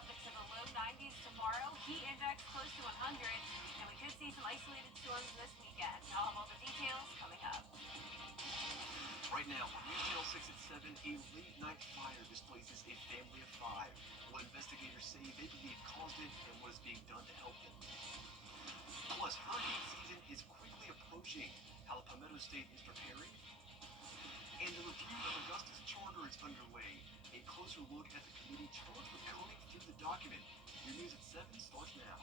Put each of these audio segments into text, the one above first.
up into the low 90s tomorrow. Heat index close to 100, and we could see some isolated storms this weekend. I'll have all the details coming up. Right now, on News Channel 6 at 7, a late-night fire displaces a family of 5. What investigators say they believe caused it and what is being done to help them. Plus, hurricane season is quickly approaching. How the Palmetto State is preparing. And the review of Augusta's charter is underway. A closer look at the committee charged with combing through the document. Your news at 7 starts now.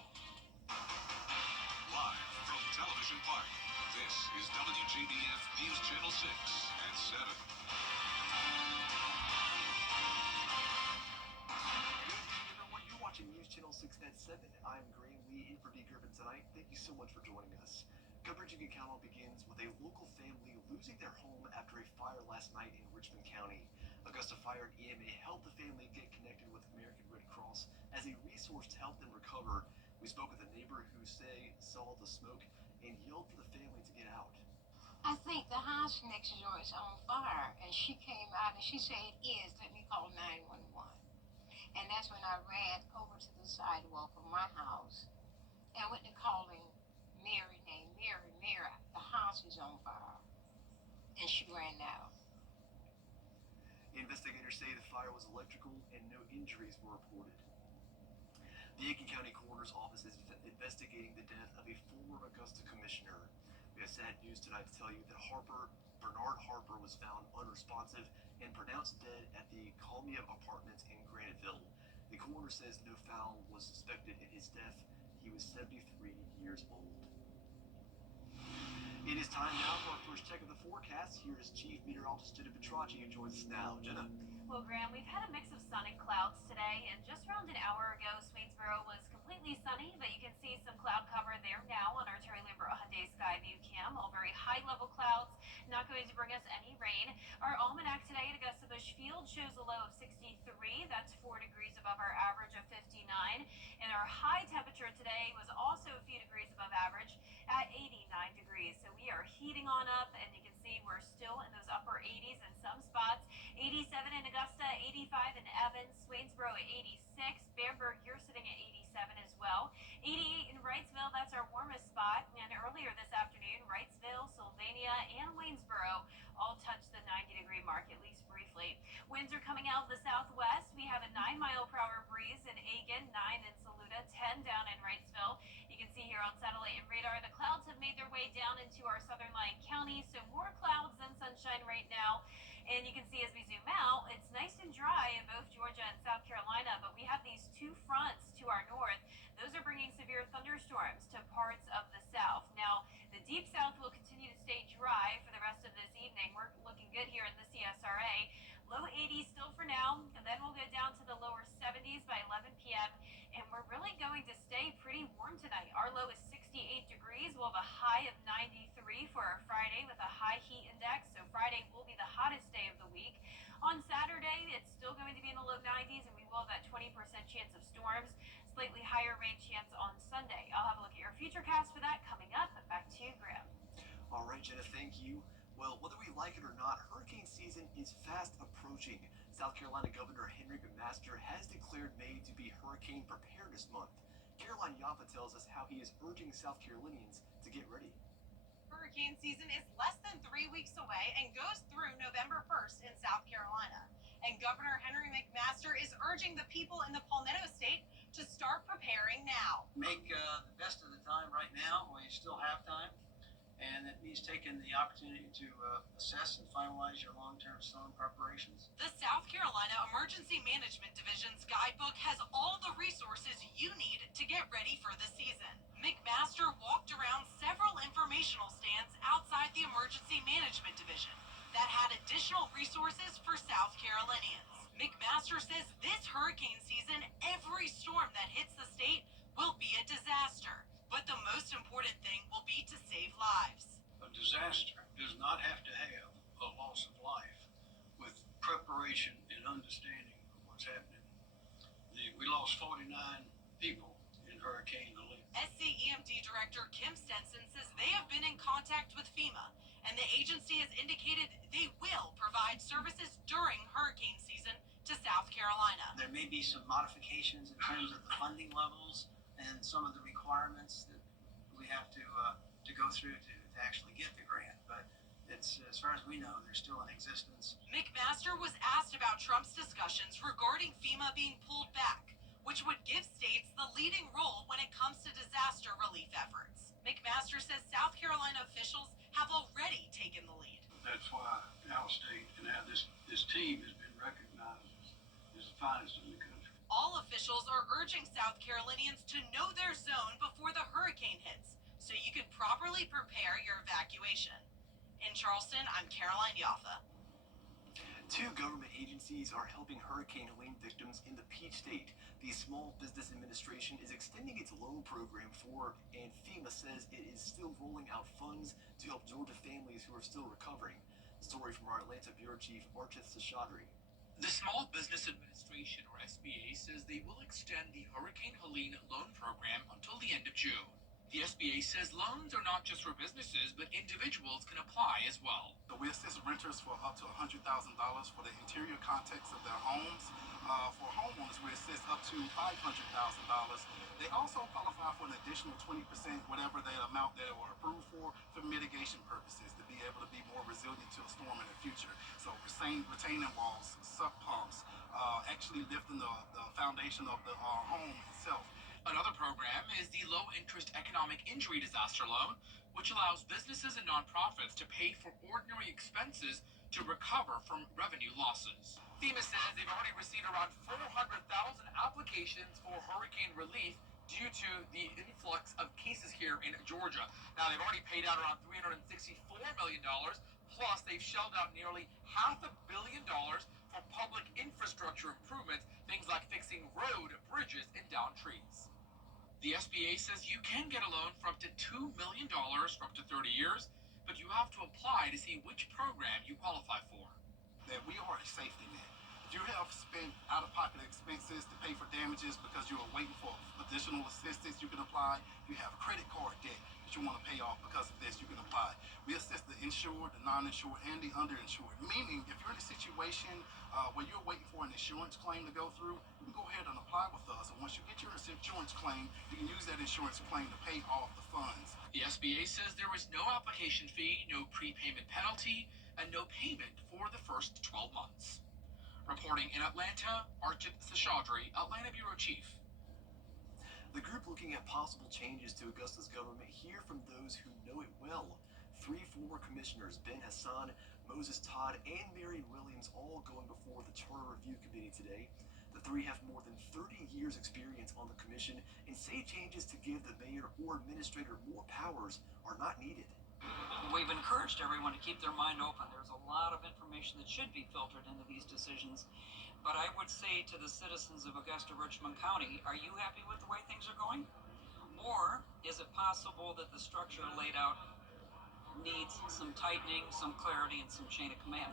Live from Television Park, this is WJBF News Channel 6 at 7. Good evening, everyone. You're watching News Channel 6 at 7. I'm Graham Lee in for D. Griffin tonight. Thank you so much for joining us. Coverage you can count on begins with a local family losing their home after a fire last night in Richmond County. Augusta Fire and EMA helped the family get connected with American Red Cross as a resource to help them recover. We spoke with a neighbor who saw the smoke and yelled for the family to get out. I think the house next door is on fire, and she came out and she said, "It is, let me call 911. And that's when I ran over to the sidewalk of my house and went to calling Mary, named Mary, the house is on fire. And she ran out. Investigators say the fire was electrical and no injuries were reported. The Aiken County Coroner's Office is investigating the death of a former Augusta commissioner. We have sad news tonight to tell you that Bernard Harper was found unresponsive and pronounced dead at the Calmia Apartments in Graniteville. The coroner says no foul was suspected in his death. He was 73 years old. It is time now for our first check of the forecast. Here is Chief Meteorologist Jenna Petracci who joins us now. Jenna. Well, Graham, we've had a mix of sun and clouds today, and just around an hour ago, Swainsboro was completely sunny, but you can see some cloud cover there now on our Terry Lambert Hyundai Sky View Cam. All very high-level clouds, not going to bring us any rain. Our almanac today at Augusta Busch Field shows a low of 63. That's 4 degrees above our average of 59. And our high temperature today was also a few degrees above average at 89 degrees. So we are heating on up, and you can see we're still in those upper 80s in some spots. 87 in Augusta, 85 in Evans, Swainsboro at 86. Bamberg, you're sitting at 87 as well. 88 in Wrightsville, that's our warmest spot. And earlier this afternoon, Wrightsville, Sylvania, and Waynesboro all touched the 90-degree mark, at least briefly. Winds are coming out of the southwest. We have a 9-mile-per-hour breeze in Aiken, 9 in Saluda, 10 down in Wrightsville. You can see here on satellite and radar, the clouds have made their way down into our southern Lyon County, so more clouds than sunshine right now. And you can see as we zoom out, it's nice and dry in both Georgia and South Carolina, but we have these two fronts to our north. Those are bringing severe thunderstorms to parts of the south. Now, the deep south will continue to stay dry for the rest of this evening. We're looking good here in the CSRA. Low 80s still for now, and then we'll go down to the lower 70s by 11 p.m., and we're really going to stay pretty warm tonight. Our low is 68 degrees. We'll have a high of 93 for our Friday with a high heat index, so Friday will be the hottest day of the week. On Saturday, it's still going to be in the low 90s, and we will have that 20% chance of storms, slightly higher rain chance on Sunday. I'll have a look at your futurecast for that coming up. Back to you, Graham. All right, Jenna, thank you. Well, whether we like it or not, hurricane season is fast approaching. South Carolina Governor Henry McMaster has declared May to be Hurricane Preparedness Month. Caroline Yaffa tells us how he is urging South Carolinians to get ready. Hurricane season is less than 3 weeks away and goes through November 1st in South Carolina. And Governor Henry McMaster is urging the people in the Palmetto State to start preparing now. Make the best of the time right now while you still have time. And it means taking the opportunity to assess and finalize your long-term storm preparations. The South Carolina Emergency Management Division's guidebook has all the resources you need to get ready for the season. McMaster walked around several informational stands outside the Emergency Management Division that had additional resources for South Carolinians. McMaster says this hurricane season, every storm that hits the state will be a disaster. But the most important thing will be to save lives. A disaster does not have to have a loss of life. With preparation and understanding of what's happening, we lost 49 people in Hurricane Helene. SCEMD Director Kim Stenson says they have been in contact with FEMA, and the agency has indicated they will provide services during hurricane season to South Carolina. There may be be some modifications in terms of the funding levels and some of the requirements that we have to go through to actually get the grant. But it's, as far as we know, they're still in existence. McMaster was asked about Trump's discussions regarding FEMA being pulled back, which would give states the leading role when it comes to disaster relief efforts. McMaster says South Carolina officials have already taken the lead. That's why our state and now this team has been recognized as the finest in the country. All officials are urging South Carolinians to know their zone before the hurricane hits, so you can properly prepare your evacuation. In Charleston, I'm Caroline Yaffa. 2 government agencies are helping Hurricane Helene victims in the Peach State. The Small Business Administration is extending its loan program and FEMA says it is still rolling out funds to help Georgia families who are still recovering. Story from our Atlanta Bureau Chief, Archith Seshadri. The Small Business Administration, or SBA, says they will extend the Hurricane Helene loan program until the end of June. The SBA says loans are not just for businesses, but individuals can apply as well. So we assist renters for up to $100,000 for the interior context of their homes. For homeowners, we assist up to $500,000. They also qualify for an additional 20%, whatever the amount they were approved for mitigation purposes, to be able to be more resilient to a storm in the future. So retaining walls, sub pumps, actually lifting the foundation of the home itself. Another program is the Low-Interest Economic Injury Disaster Loan, which allows businesses and nonprofits to pay for ordinary expenses to recover from revenue losses. FEMA says they've already received around 400,000 applications for hurricane relief due to the influx of cases here in Georgia. Now, they've already paid out around $364 million, plus they've shelled out nearly $500 million for public infrastructure improvements, things like fixing road, bridges, and downed trees. The SBA says you can get a loan for up to $2 million for up to 30 years, but you have to apply to see which program you qualify for. That we are a safety net. If you have spent out-of-pocket expenses to pay for damages because you are waiting for additional assistance, you can apply. If you have credit card debt that you want to pay off because of this, you can apply. We assist the insured, the non-insured, and the underinsured. Meaning, if you're in a situation where you're waiting for an insurance claim to go through, you can go ahead and apply with us. And once you get your insurance claim, you can use that insurance claim to pay off the funds. The SBA says there is no application fee, no prepayment penalty, and no payment for the first 12 months. Reporting in Atlanta, Archith Seshadri, Atlanta Bureau Chief. The group looking at possible changes to Augusta's government hear from those who know it well. 3 former commissioners, Ben Hassan, Moses Todd, and Marion Williams, all going before the Charter Review Committee today. The 3 have more than 30 years experience on the commission and say changes to give the mayor or administrator more powers are not needed. We've encouraged everyone to keep their mind open. There's a lot of information that should be filtered into these decisions. But I would say to the citizens of Augusta, Richmond County, are you happy with the way things are going? Or is it possible that the structure laid out needs some tightening, some clarity, and some chain of command?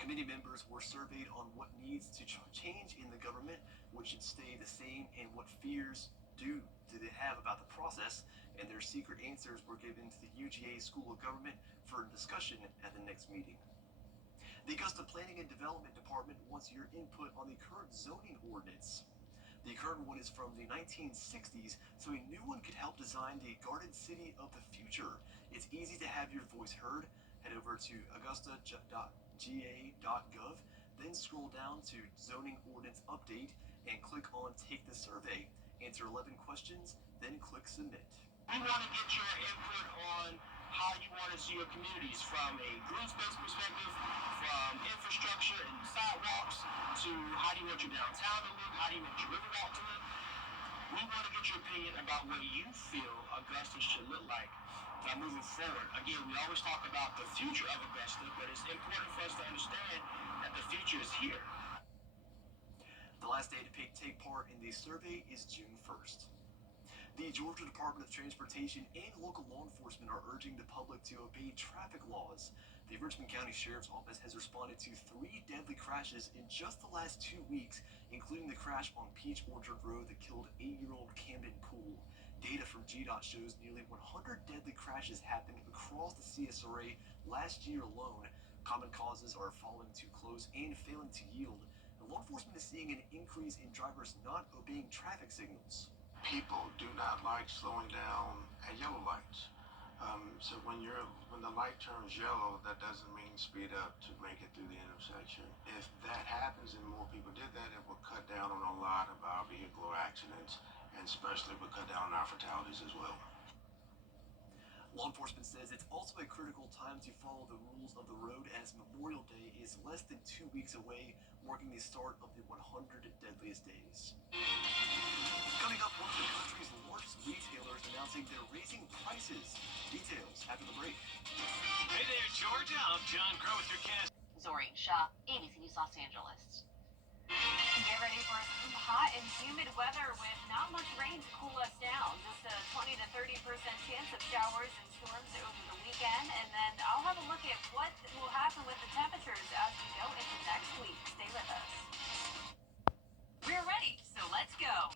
Committee members were surveyed on what needs to change in the government, what should stay the same, and what fears do they have about the process, and their secret answers were given to the UGA School of Government for discussion at the next meeting. The Augusta Planning and Development Department wants your input on the current zoning ordinance. The current one is from the 1960s, so a new one could help design the Garden City of the future. It's easy to have your voice heard. Head over to augusta.ga.gov, then scroll down to Zoning Ordinance Update and click on Take the Survey. Answer 11 questions, then click Submit. We want to get your input on how you want to see your communities from a green space perspective, from infrastructure and sidewalks, to how do you want your downtown to look, how do you want your riverwalk to look. We want to get your opinion about what you feel Augusta should look like moving forward. Again, we always talk about the future of Augusta, but it's important for us to understand that the future is here. The last day to take part in the survey is June 1st. The Georgia Department of Transportation and local law enforcement are urging the public to obey traffic laws. The Richmond County Sheriff's Office has responded to 3 deadly crashes in just the last 2 weeks, including the crash on Peach Orchard Road that killed 8-year-old Camden Poole. Data from GDOT shows nearly 100 deadly crashes happened across the CSRA last year alone. Common causes are falling too close and failing to yield. Law enforcement is seeing an increase in drivers not obeying traffic signals. People do not like slowing down at yellow lights. So when the light turns yellow, that doesn't mean speed up to make it through the intersection. If that happens and more people did that, it will cut down on a lot of our vehicular accidents, and especially will cut down on our fatalities as well. Law enforcement says it's also a critical time to follow the rules of the road as Memorial Day is less than 2 weeks away, marking the start of the 100 deadliest days. Coming up, one of the country's largest retailers announcing they're raising prices. Details after the break. Hey there, Georgia. I'm John Crow with your cast. Zorine Shah, ABC News Los Angeles. Get ready for some hot and humid weather with not much rain to cool us down. Just a 20 to 30% chance of showers and storms over the weekend. And then I'll have a look at what will happen with the temperatures as we go into next week. Stay with us. We're ready, so let's go.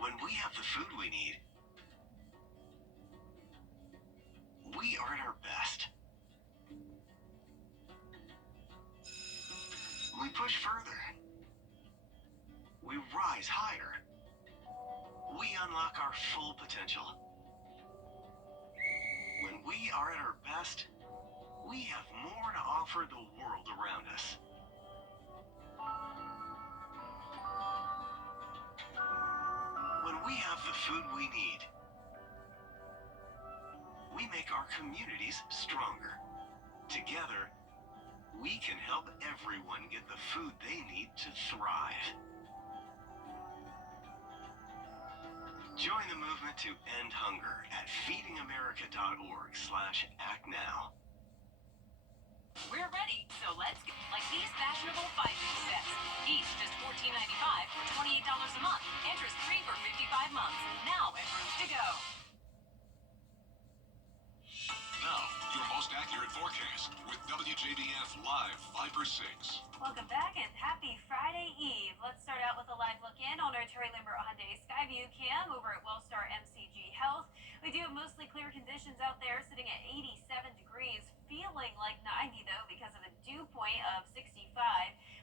When we have the food we need, we are at our best. We push further. We rise higher. We unlock our full potential. When we are at our best, we have more to offer the world around us. When we have the food we need, we make our communities stronger. Together, we can help everyone get the food they need to thrive. Join the movement to end hunger at feedingamerica.org/actnow. We're ready, so let's go. Like these fashionable 5-piece sets. Each just $14.95 for $28 a month. Interest-free for 55 months. Now and room to go. Now, your most accurate forecast with WJBF Live 5/6. Welcome back and happy Friday Eve. Let's start out with a live look in on our Terry Lambert Hyundai Skyview cam over at Wellstar MCG Health. We do have mostly clear conditions out there, sitting at 87 degrees, feeling like 90 though because of a dew point of 65.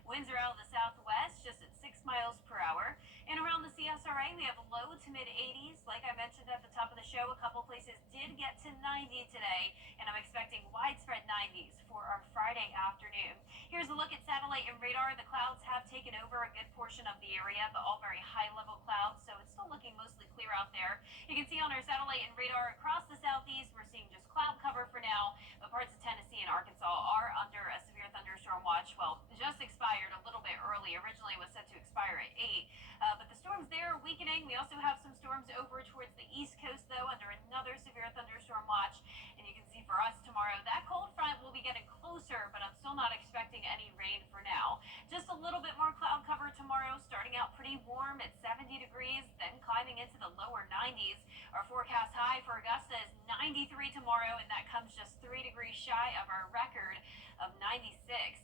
Winds are out of the southwest, just at 6 miles per hour. And around the CSRA, we have low to mid 80s. Like I mentioned at the top of the show, a couple places did get to 90 today, and I'm expecting widespread 90s for our Friday afternoon. Here's a look at satellite and radar. The clouds have taken over a good portion of the area, but all very high-level clouds, so it's still looking mostly clear out there. You can see on our satellite and radar across the southeast, we're seeing just cloud cover for now, but parts of Tennessee and Arkansas are under a severe thunderstorm watch. Well, it just expired a little bit early. Originally it was set to expire at 8, but the storms there are weakening. We also have some storms over towards the east coast, though, under another severe thunderstorm watch. And you can see for us tomorrow, that cold front will be getting closer, but I'm still not expecting any rain for now. Just a little bit more cloud cover tomorrow, starting out pretty warm at 70 degrees, then climbing into the lower 90s. Our forecast high for Augusta is 93 tomorrow, and that comes just 3 degrees shy of our record of 96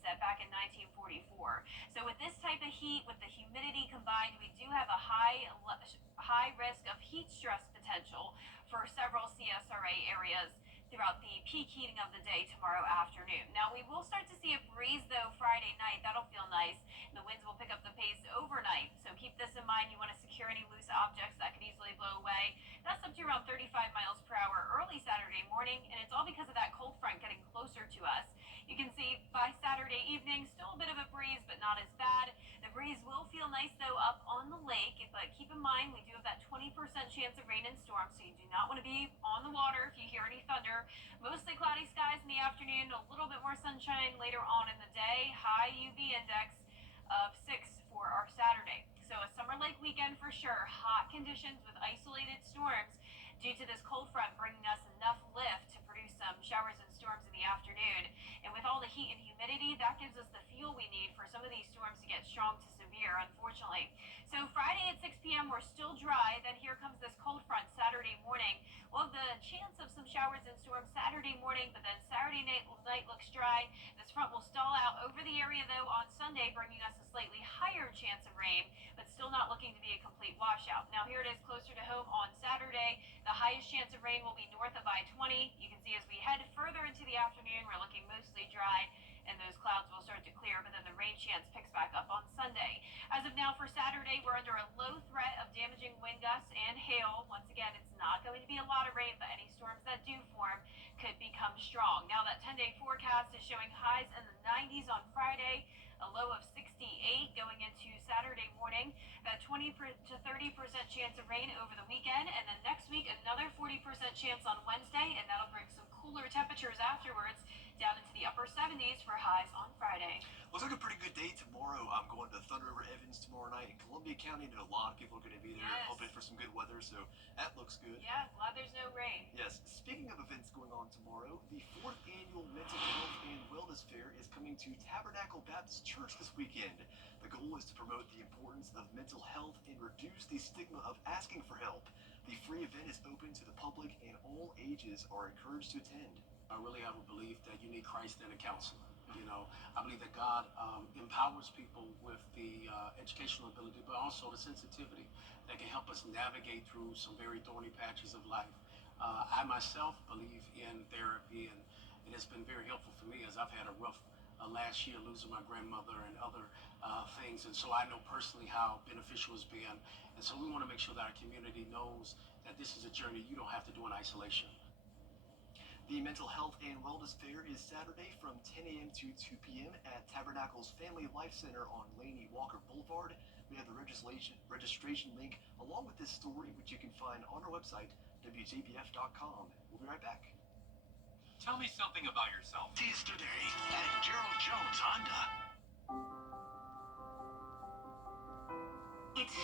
set back in 1944. So with this type of heat, with the humidity combined, we do have a high risk of heat stress potential for several CSRA areas throughout the peak heating of the day tomorrow afternoon. Now, we will start to see a breeze, though, Friday night. That'll feel nice. And the winds will pick up the pace overnight. So keep this in mind. You want to secure any loose objects that could easily blow away. That's up to around 35 miles per hour early Saturday morning. And it's all because of that cold front getting closer to us. You can see by Saturday evening, still a bit of a breeze, but not as bad. The breeze will feel nice, though, up on the lake. But keep in mind, we do have that 20% chance of rain and storm. So you do not want to be on the water if you hear any thunder. Mostly cloudy skies in the afternoon, a little bit more sunshine later on in the day. High UV index of 6 for our Saturday. So a summer lake weekend for sure. Hot conditions with isolated storms due to this cold front bringing us enough lift to produce some showers and storms in the afternoon. And with all the heat and humidity, that gives us the fuel we need for some of these storms to get strong to severe, unfortunately. So Friday at 6 p.m., we're still dry. Then here comes this cold front Saturday morning. We'll have the chance of some showers and storms Saturday morning, but then Saturday night looks dry. This front will stall out over the area, though, on Sunday, bringing us a slightly higher chance of rain, but still not looking to be a complete washout. Now, here it is closer to home on Saturday. The highest chance of rain will be north of I-20. You can see as we head further into the afternoon, we're looking mostly dry, and those clouds will start to clear, but then the rain chance picks back up on Sunday. As of now for Saturday, we're under a low threat of damaging wind gusts and hail. Once again, it's not going to be a lot of rain, but any storms that do form could become strong. Now, that 10-day forecast is showing highs in the 90s on Friday, a low of 68 going into Saturday morning, that 20 to 30% chance of rain over the weekend, and then next week another 40% chance on Wednesday, and that'll bring some cooler temperatures afterwards down into the upper 70s for highs on Friday. Looks like a pretty good day tomorrow. I'm going to Thunder River Evans tomorrow night in Columbia County, and a lot of people are going to be there, hoping for some good weather, so that looks good. Yeah, glad there's no rain. Yes, speaking of events going on tomorrow, the 4th annual Mental Health and Wellness Fair is coming to Tabernacle Baptist Church this weekend. The goal is to promote the importance of mental health and reduce the stigma of asking for help. The free event is open to the public, and all ages are encouraged to attend. I would believe that you need Christ and a counselor. You know, I believe that God empowers people with the educational ability, but also the sensitivity that can help us navigate through some very thorny patches of life. I myself believe in therapy, and it's been very helpful for me as I've had a rough last year losing my grandmother and other things. And so I know personally how beneficial it's been. And so we want to make sure that our community knows that this is a journey you don't have to do in isolation. The Mental Health and Wellness Fair is Saturday from 10 a.m. to 2 p.m. at Tabernacle's Family Life Center on Laney Walker Boulevard. We have the registration link along with this story, which you can find on our website, WJBF.com. We'll be right back. Tell me something about yourself. Tease today at Gerald Jones Honda. It's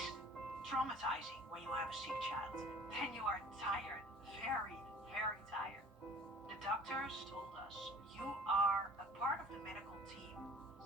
traumatizing when you have a sick child. Then you are tired, very, very tired. The doctors told us, you are a part of the medical team.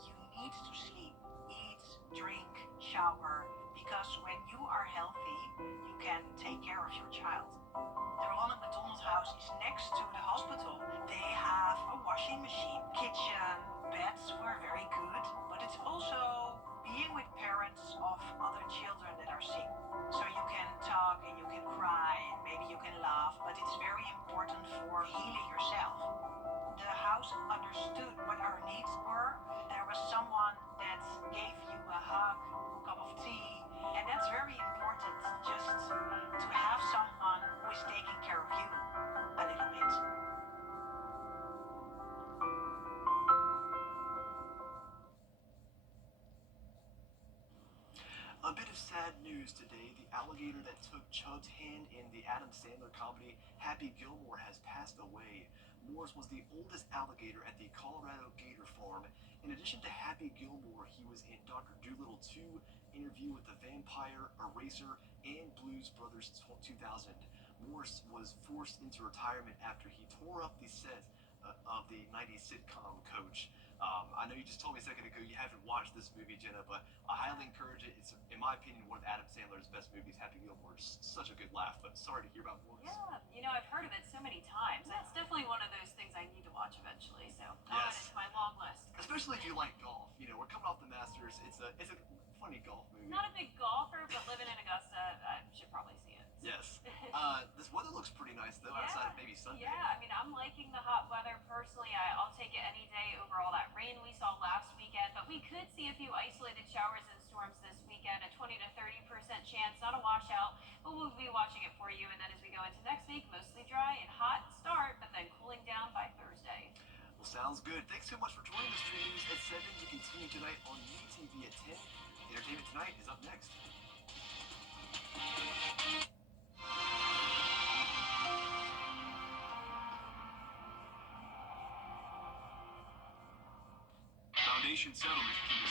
You need to sleep, eat, drink, shower, because when you are healthy, you can take care of your child. The Ronald McDonald House is next to the hospital. They have a washing machine, kitchen, beds were very good, but it's also being with parents of other children that are sick. So you can talk and you can cry and maybe you can laugh, but it's very important for healing yourself. The house understood what our needs were. There was someone that gave you a hug, a cup of tea, and that's very important, just to have someone who is taking care of you a little bit. A bit of sad news today. The alligator that took Chubb's hand in the Adam Sandler comedy Happy Gilmore has passed away. Moore's was the oldest alligator at the Colorado Gator Farm. In addition to Happy Gilmore, he was in Dr. Dolittle 2, Interview with the Vampire, Eraser, and Blues Brothers 2000. Morse was forced into retirement after he tore up the set of the 90s sitcom Coach. I know you just told me a second ago you haven't watched this movie, Jenna, but I highly encourage it. It's, in my opinion, one of Adam Sandler's best movies, Happy Gilmore. Just such a good laugh, but sorry to hear about Morris. Yeah, you know, I've heard of it so many times. It's definitely one of those things I need to watch eventually, so I'll add it to my long list. Especially if you like golf. You know, we're coming off the Masters. It's a funny golf movie. Not a big golfer, but living in Augusta, I should probably see it. Yes. This weather looks pretty nice, though, outside of maybe Sunday. Yeah, I mean, I'm liking the hot weather personally. I'll take it any day over all that rain we saw last weekend, but we could see a few isolated showers and storms this weekend, a 20 to 30% chance, not a washout, but we'll be watching it for you. And then as we go into next week, mostly dry and hot start, but then cooling down by Thursday. Well, sounds good. Thanks so much for joining us. Stream News at 7. You continue tonight on UTV at 10. Entertainment Tonight is up next. Foundation Settlement can